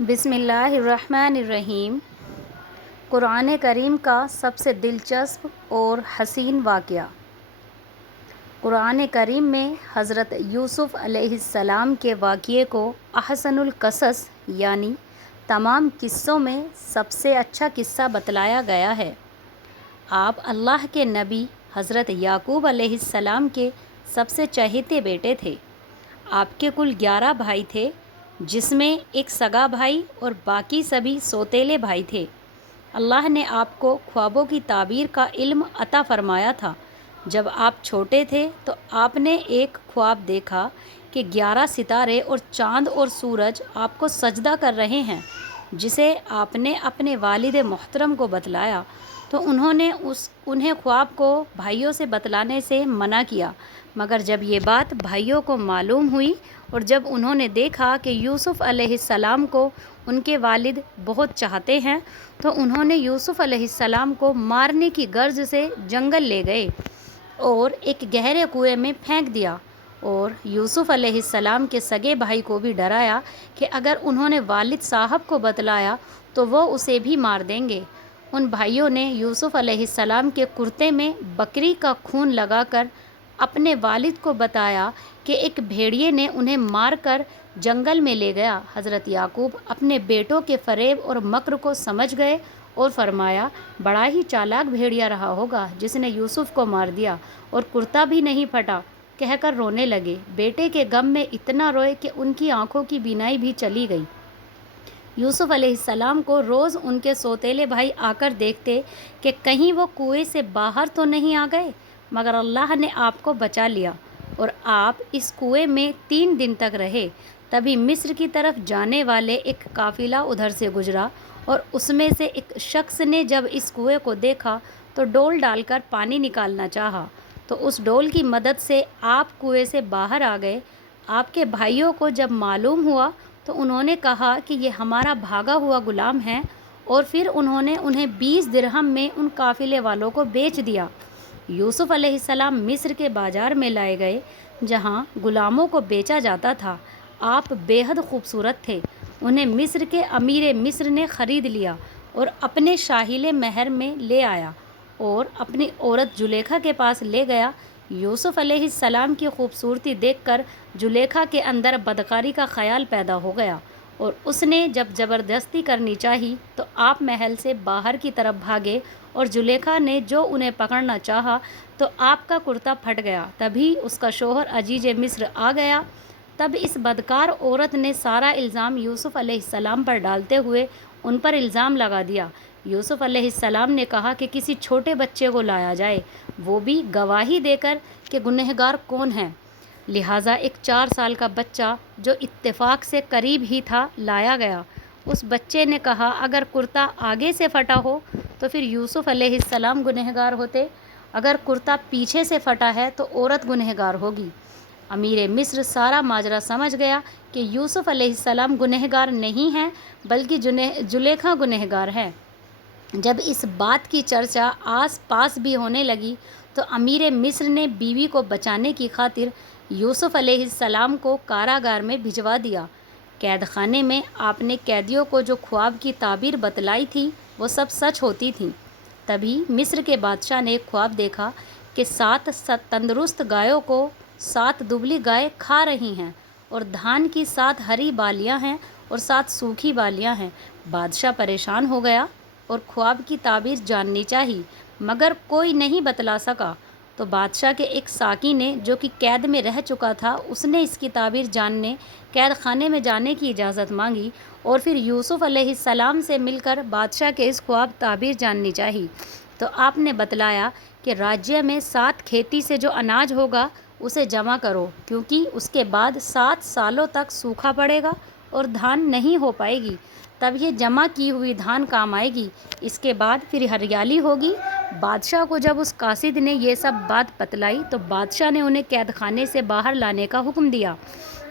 بسم اللہ الرحمن الرحیم۔ قرآن کریم کا سب سے دلچسپ اور حسین واقعہ۔ قرآن کریم میں حضرت یوسف علیہ السلام کے واقعے کو احسن القصص یعنی تمام قصوں میں سب سے اچھا قصہ بتلایا گیا ہے۔ آپ اللہ کے نبی حضرت یعقوب علیہ السلام کے سب سے چہیتے بیٹے تھے۔ آپ کے کل 11 بھائی تھے، جس میں ایک سگا بھائی اور باقی سبھی سوتیلے بھائی تھے۔ اللہ نے آپ کو خوابوں کی تعبیر کا علم عطا فرمایا تھا۔ جب آپ چھوٹے تھے تو آپ نے ایک خواب دیکھا کہ 11 ستارے اور چاند اور سورج آپ کو سجدہ کر رہے ہیں، جسے آپ نے اپنے والد محترم کو بتلایا تو انہوں نے انہیں خواب کو بھائیوں سے بتلانے سے منع کیا، مگر جب یہ بات بھائیوں کو معلوم ہوئی اور جب انہوں نے دیکھا کہ یوسف علیہ السلام کو ان کے والد بہت چاہتے ہیں تو انہوں نے یوسف علیہ السلام کو مارنے کی غرض سے جنگل لے گئے اور ایک گہرے کنویں میں پھینک دیا، اور یوسف علیہ السلام کے سگے بھائی کو بھی ڈرایا کہ اگر انہوں نے والد صاحب کو بتلایا تو وہ اسے بھی مار دیں گے۔ ان بھائیوں نے یوسف علیہ السلام کے کرتے میں بکری کا خون لگا کر اپنے والد کو بتایا کہ ایک بھیڑیے نے انہیں مار کر جنگل میں لے گیا۔ حضرت یعقوب اپنے بیٹوں کے فریب اور مکر کو سمجھ گئے اور فرمایا، بڑا ہی چالاک بھیڑیا رہا ہوگا جس نے یوسف کو مار دیا اور کرتا بھی نہیں پھٹا، کہہ کر رونے لگے۔ بیٹے کے غم میں اتنا روئے کہ ان کی آنکھوں کی بینائی بھی چلی گئی۔ یوسف علیہ السلام کو روز ان کے سوتیلے بھائی آ کر دیکھتے کہ کہیں وہ کنویں سے باہر تو نہیں آ گئے، مگر اللہ نے آپ کو بچا لیا اور آپ اس کنویں میں 3 دن تک رہے۔ تبھی مصر کی طرف جانے والے ایک قافلہ ادھر سے گزرا اور اس میں سے ایک شخص نے جب اس کنویں کو دیکھا تو ڈول ڈال کر پانی نکالنا چاہا، تو اس ڈول کی مدد سے آپ کنویں سے باہر آ گئے۔ آپ کے بھائیوں کو جب معلوم ہوا تو انہوں نے کہا کہ یہ ہمارا بھاگا ہوا غلام ہے، اور پھر انہوں نے انہیں 20 درہم میں ان قافلے والوں کو بیچ دیا۔ یوسف علیہ السلام مصر کے بازار میں لائے گئے جہاں غلاموں کو بیچا جاتا تھا۔ آپ بے حد خوبصورت تھے۔ انہیں مصر کے امیر مصر نے خرید لیا اور اپنے شاہیلے مہر میں لے آیا اور اپنی عورت زلیخا کے پاس لے گیا۔ یوسف علیہ السلام کی خوبصورتی دیکھ کر زلیخا کے اندر بدکاری کا خیال پیدا ہو گیا، اور اس نے جب زبردستی کرنی چاہی تو آپ محل سے باہر کی طرف بھاگے، اور زلیخا نے جو انہیں پکڑنا چاہا تو آپ کا کرتا پھٹ گیا۔ تبھی اس کا شوہر عزیز مصر آ گیا۔ تب اس بدکار عورت نے سارا الزام یوسف علیہ السلام پر ڈالتے ہوئے ان پر الزام لگا دیا۔ یوسف علیہ السلام نے کہا کہ کسی چھوٹے بچے کو لایا جائے، وہ بھی گواہی دے کر کہ گنہگار کون ہے۔ لہٰذا ایک 4 سال کا بچہ جو اتفاق سے قریب ہی تھا لایا گیا۔ اس بچے نے کہا، اگر کرتا آگے سے پھٹا ہو تو پھر یوسف علیہ السلام گنہگار ہوتے، اگر کرتا پیچھے سے پھٹا ہے تو عورت گنہگار ہوگی۔ امیر مصر سارا ماجرا سمجھ گیا کہ یوسف علیہ السلام گنہگار نہیں ہیں بلکہ زلیخا گنہگار ہے۔ جب اس بات کی چرچا آس پاس بھی ہونے لگی تو امیر مصر نے بیوی کو بچانے کی خاطر یوسف علیہ السلام کو کاراگار میں بھجوا دیا۔ قید خانے میں آپ نے قیدیوں کو جو خواب کی تعبیر بتلائی تھی وہ سب سچ ہوتی تھیں۔ تبھی مصر کے بادشاہ نے ایک خواب دیکھا کہ 7 تندرست گایوں کو 7 دبلی گائے کھا رہی ہیں، اور دھان کی 7 ہری بالیاں ہیں اور 7 سوکھی بالیاں ہیں۔ بادشاہ پریشان ہو گیا اور خواب کی تعبیر جاننی چاہی، مگر کوئی نہیں بتلا سکا۔ تو بادشاہ کے ایک ساقی نے جو کہ قید میں رہ چکا تھا، اس نے اس کی تعبیر جاننے قید خانے میں جانے کی اجازت مانگی، اور پھر یوسف علیہ السلام سے مل کر بادشاہ کے اس خواب تعبیر جاننی چاہی۔ تو آپ نے بتلایا کہ راجیہ میں 7 کھیتی سے جو اناج ہوگا اسے جمع کرو، کیونکہ اس کے بعد 7 سالوں تک سوکھا پڑے گا اور دھان نہیں ہو پائے گی، تب یہ جمع کی ہوئی دھان کام آئے گی، اس کے بعد پھر ہریالی ہوگی۔ بادشاہ کو جب اس قاصد نے یہ سب بات بتلائی تو بادشاہ نے انہیں قید خانے سے باہر لانے کا حکم دیا،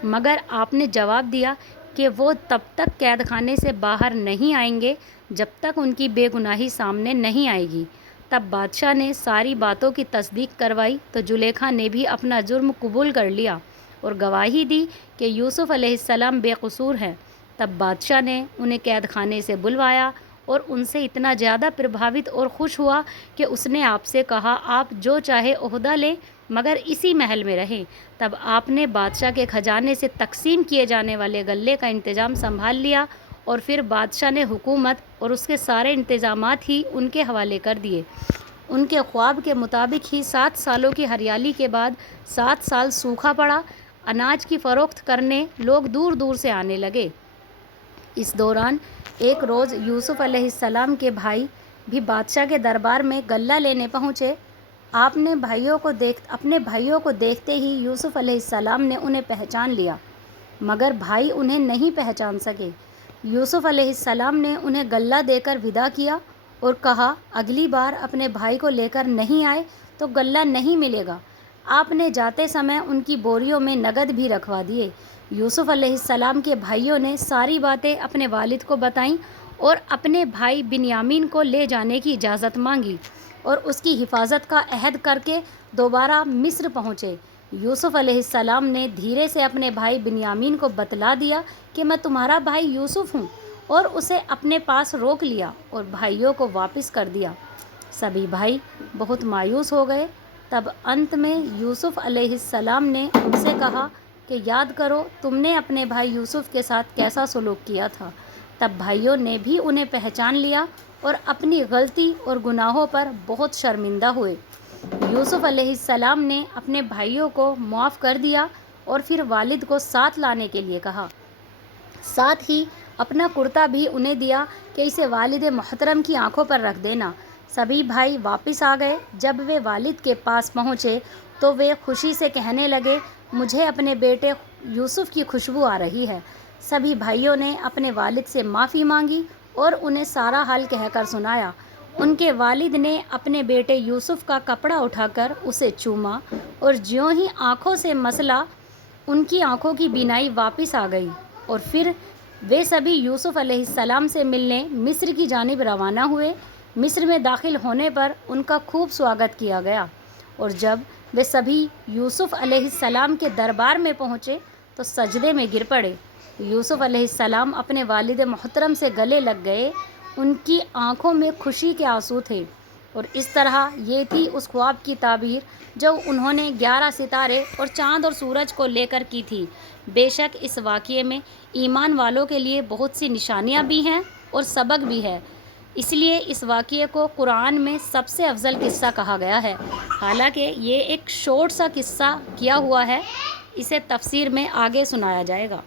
مگر آپ نے جواب دیا کہ وہ تب تک قید خانے سے باہر نہیں آئیں گے جب تک ان کی بے گناہی سامنے نہیں آئے گی۔ تب بادشاہ نے ساری باتوں کی تصدیق کروائی تو زلیخا نے بھی اپنا جرم قبول کر لیا اور گواہی دی کہ یوسف علیہ السلام بے قصور ہیں۔ تب بادشاہ نے انہیں قید خانے سے بلوایا اور ان سے اتنا زیادہ پربھاوت اور خوش ہوا کہ اس نے آپ سے کہا، آپ جو چاہے عہدہ لیں مگر اسی محل میں رہیں۔ تب آپ نے بادشاہ کے خزانے سے تقسیم کیے جانے والے غلے کا انتظام سنبھال لیا اور پھر بادشاہ نے حکومت اور اس کے سارے انتظامات ہی ان کے حوالے کر دیے۔ ان کے خواب کے مطابق ہی 7 سالوں کی ہریالی کے بعد 7 سال سوکھا پڑا۔ اناج کی فروخت کرنے لوگ دور دور سے آنے لگے۔ اس دوران ایک روز یوسف علیہ السلام کے بھائی بھی بادشاہ کے دربار میں غلہ لینے پہنچے۔ آپ نے اپنے بھائیوں کو دیکھتے ہی یوسف علیہ السلام نے انہیں پہچان لیا، مگر بھائی انہیں نہیں پہچان سکے۔ یوسف علیہ السلام نے انہیں غلہ دے کر وداع کیا اور کہا، اگلی بار اپنے بھائی کو لے کر نہیں آئے تو غلہ نہیں ملے گا۔ آپ نے جاتے سمے ان کی بوریوں میں نگد بھی رکھوا دیے۔ یوسف علیہ السلام کے بھائیوں نے ساری باتیں اپنے والد کو بتائیں اور اپنے بھائی بنیامین کو لے جانے کی اجازت مانگی اور اس کی حفاظت کا عہد کر کے دوبارہ مصر پہنچے۔ یوسف علیہ السلام نے دھیرے سے اپنے بھائی بنیامین کو بتلا دیا کہ میں تمہارا بھائی یوسف ہوں، اور اسے اپنے پاس روک لیا اور بھائیوں کو واپس کر دیا۔ سبھی بھائی بہت مایوس ہو گئے۔ تب انت میں یوسف علیہ السلام نے ان سے کہا کہ یاد کرو تم نے اپنے بھائی یوسف کے ساتھ کیسا سلوک کیا تھا۔ تب بھائیوں نے بھی انہیں پہچان لیا اور اپنی غلطی اور گناہوں پر بہت شرمندہ ہوئے۔ یوسف علیہ السلام نے اپنے بھائیوں کو معاف کر دیا اور پھر والد کو ساتھ لانے کے لیے کہا۔ ساتھ ہی اپنا کرتا بھی انہیں دیا کہ اسے والد محترم کی آنکھوں پر رکھ دینا۔ سبھی بھائی واپس آ گئے۔ جب وہ والد کے پاس پہنچے تو وہ خوشی سے کہنے لگے، مجھے اپنے بیٹے یوسف کی خوشبو آ رہی ہے۔ سبھی بھائیوں نے اپنے والد سے معافی مانگی اور انہیں سارا حال کہہ کر سنایا۔ ان کے والد نے اپنے بیٹے یوسف کا کپڑا اٹھا کر اسے چوما اور جیوں ہی آنکھوں سے مسلا، ان کی آنکھوں کی بینائی واپس آ گئی، اور پھر وہ سبھی یوسف علیہ السلام سے ملنے مصر کی جانب روانہ ہوئے۔ مصر میں داخل ہونے پر ان کا خوب سواگت کیا گیا، اور جب وہ سبھی یوسف علیہ السلام کے دربار میں پہنچے تو سجدے میں گر پڑے۔ یوسف علیہ السلام اپنے والد محترم سے گلے لگ گئے۔ ان کی آنکھوں میں خوشی کے آنسو تھے، اور اس طرح یہ تھی اس خواب کی تعبیر جو انہوں نے 11 ستارے اور چاند اور سورج کو لے کر کی تھی۔ بے شک اس واقعے میں ایمان والوں کے لیے بہت سی نشانیاں بھی ہیں اور سبق بھی ہے، اس لیے اس واقعے کو قرآن میں سب سے افضل قصہ کہا گیا ہے۔ حالانکہ یہ ایک شارٹ سا قصہ کیا ہوا ہے، اسے تفسیر میں آگے سنایا جائے گا۔